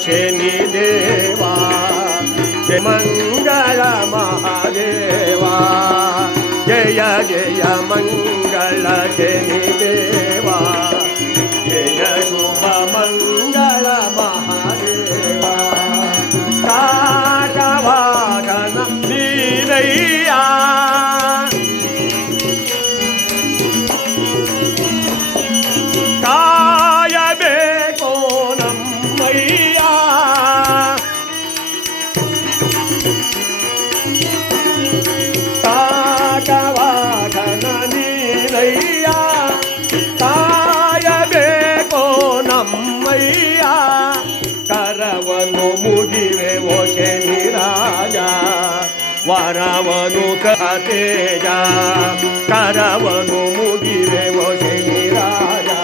शनि देवा जय मंगल महादेवा जय जय मंगल शनि देवा जय शुभ मंगल महादेवा काटवागन नीरैया करवनु मुगिवे वो शनि राजा वरवनु तेजा करवनु मुगिवे वो शनि राजा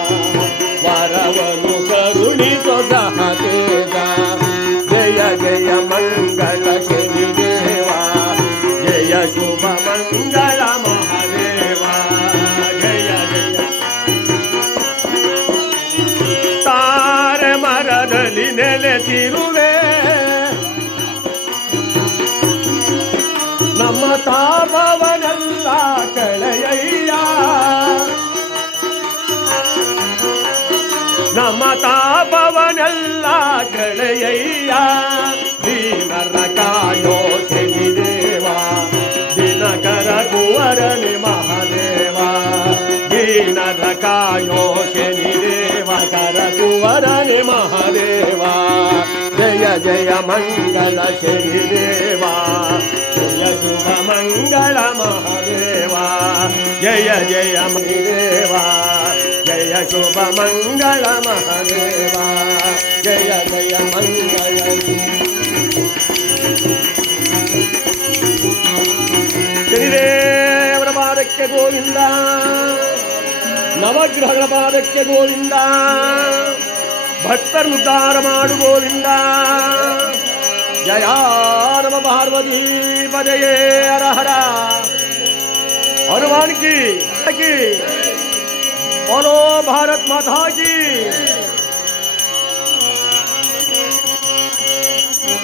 वरवनु करुणिसो तेजा जय जय मंगल शनि देवा जय शुभ मंगल महादेवा जय जय तार मरदली ನೆಲೆಸಿರುವೆ ನಮ್ಮ ತಾಪವನೆಲ್ಲ ಕಳೆಯಯ್ಯ ನಮ್ಮ ತಾಪವನೆಲ್ಲ ಕಳೆಯಯ್ಯ ದೀನರ ಕಾಯೋ ಶನಿ ದೇವ ದಿನಕರ ಕುವರನೆ ಮಹಾದೇವ ದೀನರ ಕಾಯೋ ಶನಿ ದೇವ ಕರ ಕುವರನೆ ಮಹಾದೇವ जय जय मंगल शनि देवा जय शुभ मंगल महादेवा जय जय देवा जय शुभ मंगल महादेवा जय जय मंगल शनिदेवर पादಕ್ಕೆ ಗೋವಿಂದ ನವಗ್ರಹಗಳ ಪಾದಕ್ಕೆ ಗೋವಿಂದ ಭಕ್ತರು ಉದ್ಧಾರ ಮಾಡು ಗೋವಿಂದ ಜಯ ನಮ ಪಾರ್ವತಿ ಪದಯೇ ಹರ ಹರ ಹನುಮಾನ್ ಕಿ बोलो भारत माता की